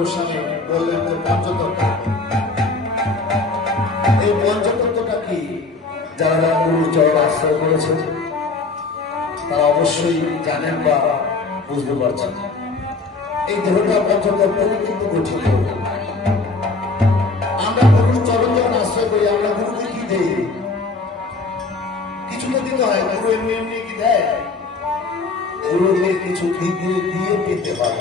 গোস্বামী বললেন যে পঞ্চতত্ত্ব, এই পঞ্চতত্ত্বটা কি? যারা গুরুর চরণ আশ্রয় করেছে তারা অবশ্যই জানেন বা বুঝতে পারছেন। এই দেহটা পঞ্চতত্ত্ব কিন্তু গঠিত। আমরা গুরুর চরণ যখন আশ্রয় করি, আমরা গুরুকে কি দেই? কিছু তো দিতে হয়। গুরু এমনি এমনি কি দেয়? গুরুকে কিছু দিয়ে পেতে হয়।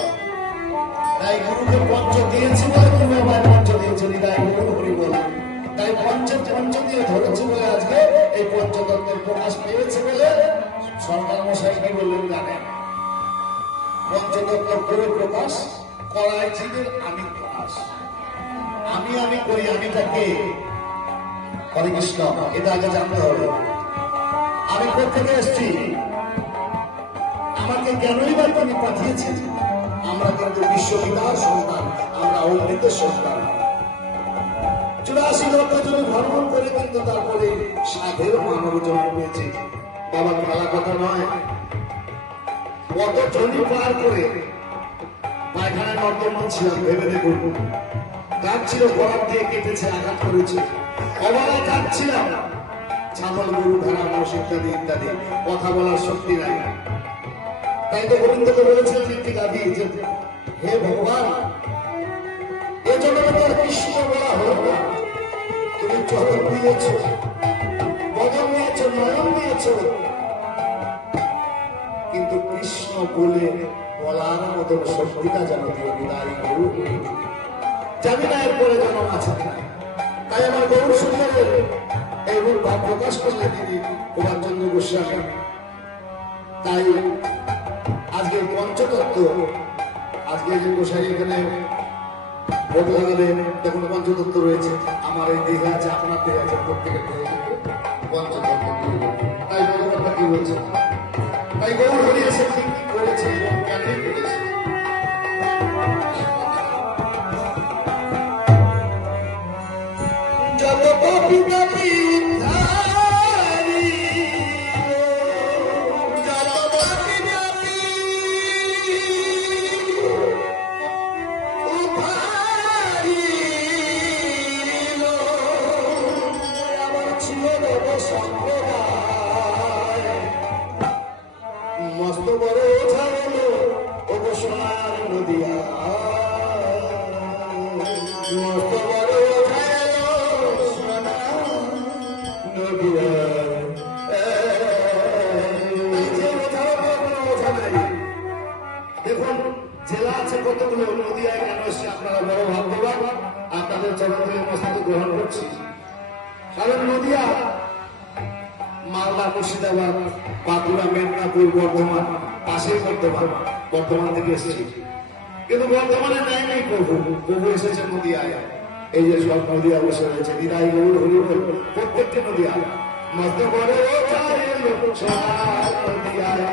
তাই গুরুকে পঞ্চ দিয়েছি বলে গুরু আমায় পঞ্চ দিয়েছে, তাই গুরু হরি বল। তাই পঞ্চ দিয়ে ধরেছে বলে আজকে এই পঞ্চতত্ত্বের প্রকাশ পেয়েছে বলে সরকার মশাই কি বললেন জানেন? পঞ্চতত্ত্ব করে প্রকাশ করায় জীবের আমি প্রকাশ। আমি করি, আমিটাকে হরে কৃষ্ণ, এটা আগে জানতে হবে। আমি কোথেকে এসছি, আমাকে কেনই বা তিনি পাঠিয়েছেন? আমরা কিন্তু বিশ্ববিদ্যার সন্তান, আমরা অমৃতের সন্তান। 84 লক্ষ জন ভ্রমণ করে কিন্তু তারপরে সাধের মানব জন্ম পেয়েছে। বাবা খেলা কথা নয়। কত জনি পার করে পায়খানায় নর্দমা ছিলাম, ভেবে দেখুন। দাঁত ছিল, গলার দিয়ে কেটেছে, আঘাত করেছে। অবলায় কাঁদছিলাম, ছাগল গরু ভেড়া মোষ ইত্যাদি ইত্যাদি, কথা বলার শক্তি নাই। তাই তো গোবিন্দকে বলেছিলেন একটি গাভী যে হে ভগবান, এজন্য তোমার কৃষ্ণ বলা হল না। তুমি চরণ দিয়েছ, বদন দিয়েছ, নয়ন দিয়েছ, কিন্তু কৃষ্ণ বলে বলার মতো শক্তিটা যেন দিয়ে বিদায় গরু। জানি না এরপরে যেন আছে কিনা। তাই আমার গরু সুন্দরের এই রূপ ভাব প্রকাশ করলে তিনি কুমারচন্দ্র গোস্বামী। তাই আজকে পঞ্চতত্ত্ব, আজকে যে গোসাই এখানে ভোট লাগালেন, দেখুন পঞ্চতত্ত্ব রয়েছে। আমার এই দেহে আছে, আপনার দেহে আছে, প্রত্যেকের দেহে পঞ্চতত্ত্ব। তাই ভগবানটা কি বলছে? তাই গৌর হরি এসে কি করেছে এবং কেন করেছে? যত পাপী পাপী মস্ত বড় ওঝা হলো ও সোনার নদিয়া, মস্ত বড় ওঝা এলো সোনার নদিয়া। দেখুন জেলা আছে কতগুলো, নদিয়ায় কেন এসে আপনারা বড় ভাগ্যবান। আপনাদের চরণ থেকে মস্ত গ্রহণ করছি। কারণ নদিয়া, মালদা, মুর্শিদাবাদ, বাঁকুড়া, মেদিনীপুর, বর্ধমান, পাশেই বর্ধমান থেকে এসেছি। কিন্তু বর্ধমানে নাই নেই প্রভু, প্রভু এসেছে নদিয়ায়। এই যে সব নদিয়া বসে রয়েছে, নিরাই গৌর হরি বল, প্রত্যেকটি নদিয়া। মস্ত বড় নদিয়ায়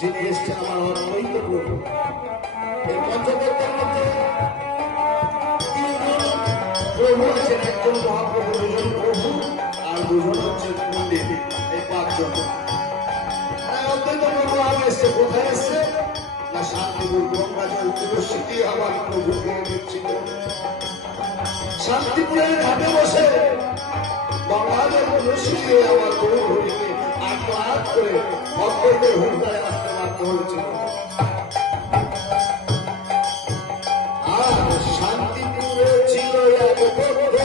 যিনি এসছে আমার অদ্বৈত প্রভু। এই পঞ্চতত্ত্বের মধ্যে প্রভু আছেন, একজন মহাপ্রভু, দুজন প্রভু আর দুজন হচ্ছে মন্দির, এই 5 জন। তাই অদ্বৈত প্রভু আগে এসছে, কোথায় এসছে না শান্তিপুর গঙ্গাজল তুলসী আমার প্রভুকে দিচ্ছিল। শান্তিপুরের ঘাটে বসে গঙ্গাজল তুলসী দিয়ে আমার গরু হরিকে আট করে ভক্তদের হুঙ্কারে আসতে বাধ্য হয়েছিল। আর শান্তিপুরে ছিল এক বন্ধু,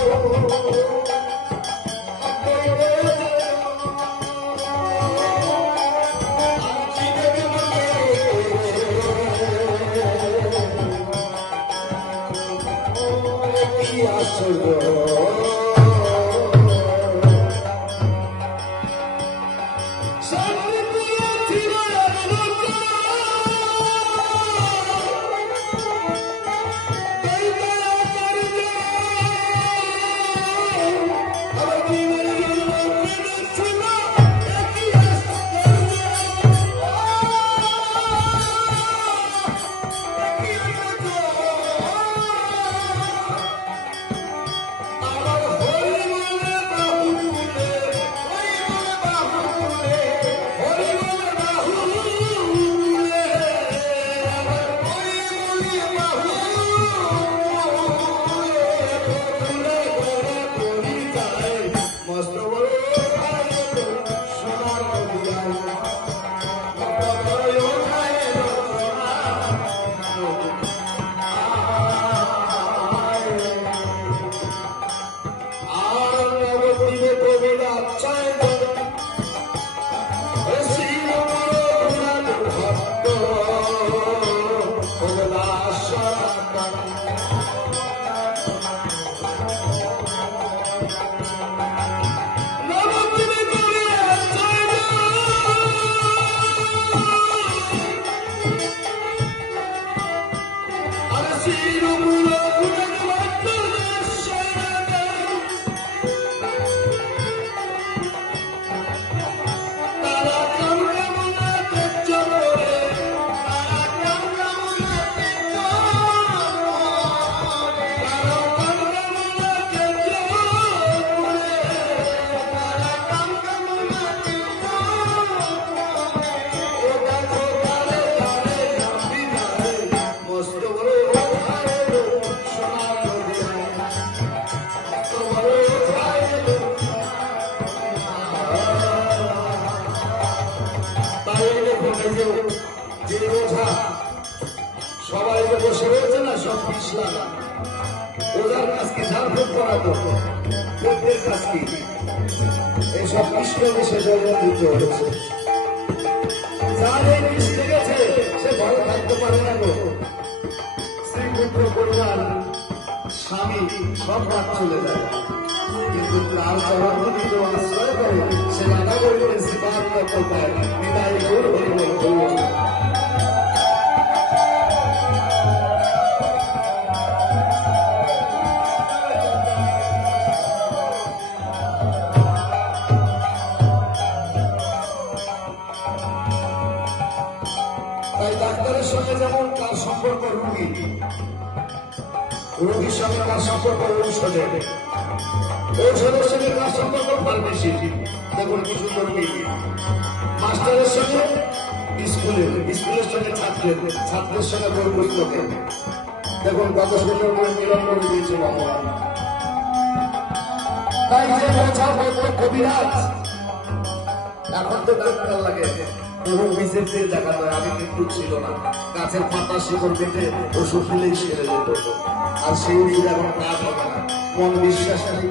জন্ম দিতে হয়েছে। যার এই বিষ লেগেছে সে ভালো থাকতে পারে না গো। স্ত্রী পুত্র পরিবার স্বামী সব বাদ চলে যায়, কিন্তু তার জবাবদিহিত আশ্রয় করে সে নানা বলবে জীবন করতে পায় বিদায় দূর হইব দূর। তাই ডাক্তারের সঙ্গে যেমন তার সম্পর্ক রোগী, রোগীর সঙ্গে তার সম্পর্ক ঔষধের, ঔষধের সঙ্গে তার সম্পর্ক ফার্মেসি। দেখুন কিছু রোগী মাস্টারের সঙ্গে স্কুলের, স্কুলের সঙ্গে ছাত্রের, ছাত্রের সঙ্গে বই পুস্তকের। দেখুন কত সুন্দর করে মিলন করে দিয়েছে ভগবান। তাই যে বোঝা বলতো কবিরাজ, এখন তো ডাক্তার লাগে এবং বিজেপি দিয়ে দেখা যায়। আগে কিন্তু ছিল না, গাছের পাতা শিকড় কেটে ওষুধ দিলেই সেরে যেত, আর সেই ওষুধ এখন কাজ হবে না, মন বিশ্বাস নেই।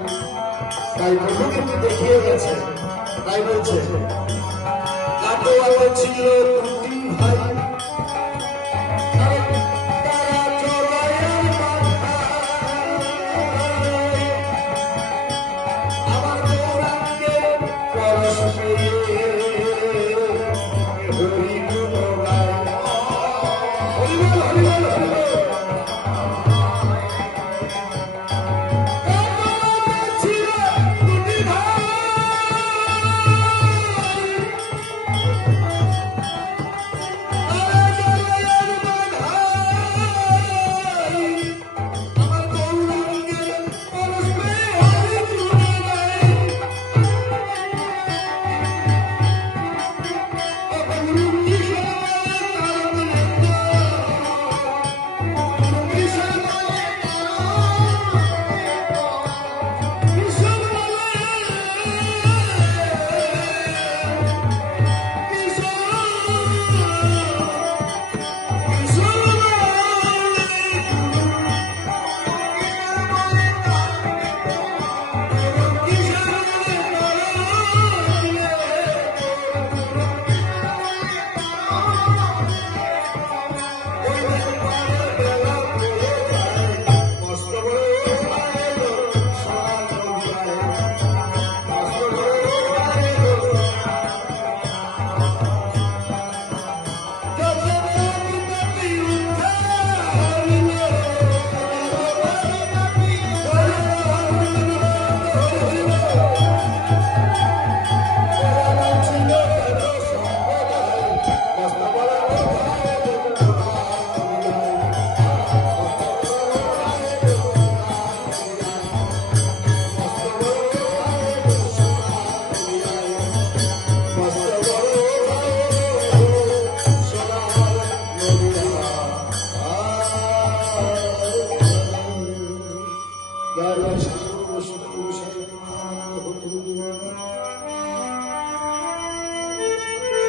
তাই প্রভু কিন্তু দেখিয়ে গেছে, তাই বলছে কাটোয়াতে ছিল তিন ভাই